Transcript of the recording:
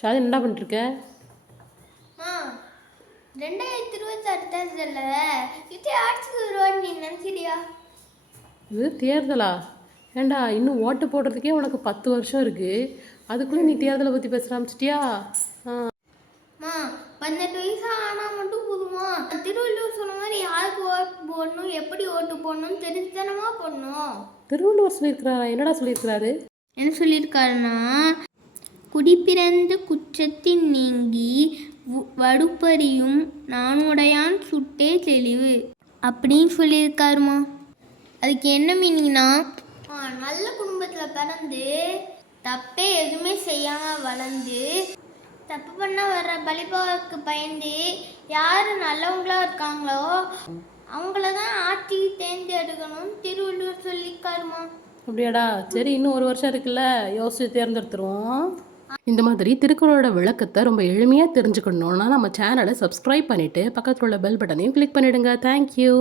ஷாதி என்ன பண்ணிட்டுருக்க? 2026 தேர்தலில் விஜய் ஆட்சிக்கு வருவான்னு நீ நினைக்கிறியா? இது தேர்தலா? ஏண்டா இன்னும் ஓட்டு போடுறதுக்கே உனக்கு 10 வருஷம் இருக்குது, அதுக்குள்ளே நீ தேர்தலை பற்றி பேச ஆரம்பிச்சிட்டியா? 18 வயசு ஆனால் மட்டும் போதுமா? திருவள்ளுவர் சொன்ன மாதிரி யாருக்கு ஓட்டு போடணும், எப்படி ஓட்டு போடணும் தெரிஞ்சனமா போடணும். திருவள்ளுவர் சொல்லியிருக்கிறாரா? என்னடா சொல்லியிருக்கிறாரு? என்ன சொல்லியிருக்காருன்னா, குடிப்பிறந்து குற்றத்தின் நீங்கி வடுப்பறியும் நானுடையான் சுட்டே தெளிவு அப்படின்னு சொல்லியிருக்காருமா. அதுக்கு என்ன மீனிங்னா, நல்ல குடும்பத்தில் பிறந்து தப்பே எதுவுமே செய்யாமல் வளர்ந்து தப்பு பண்ணால் வர்ற பழிபாவுக்கு பயந்து யார் நல்லவங்களா இருக்காங்களோ அவங்கள தான் ஆட்சி தேர்ந்தெடுக்கணும்னு திருவள்ளுவர் சொல்லியிருக்காருமா. அப்படியாடா? சரி, இன்னும் 1 வருஷம் இருக்குல்ல, யோசிச்சு தேர்ந்தெடுத்துருவோம். இந்த மாதிரி திருக்குறளோட விளக்கத்தை ரொம்ப எளிமையாக தெரிஞ்சுக்கணுன்னா நம்ம சேனலை சப்ஸ்கிரைப் பண்ணிவிட்டு பக்கத்தில் உள்ள பெல் பட்டனையும் கிளிக் பண்ணிவிடுங்க. தேங்க்யூ.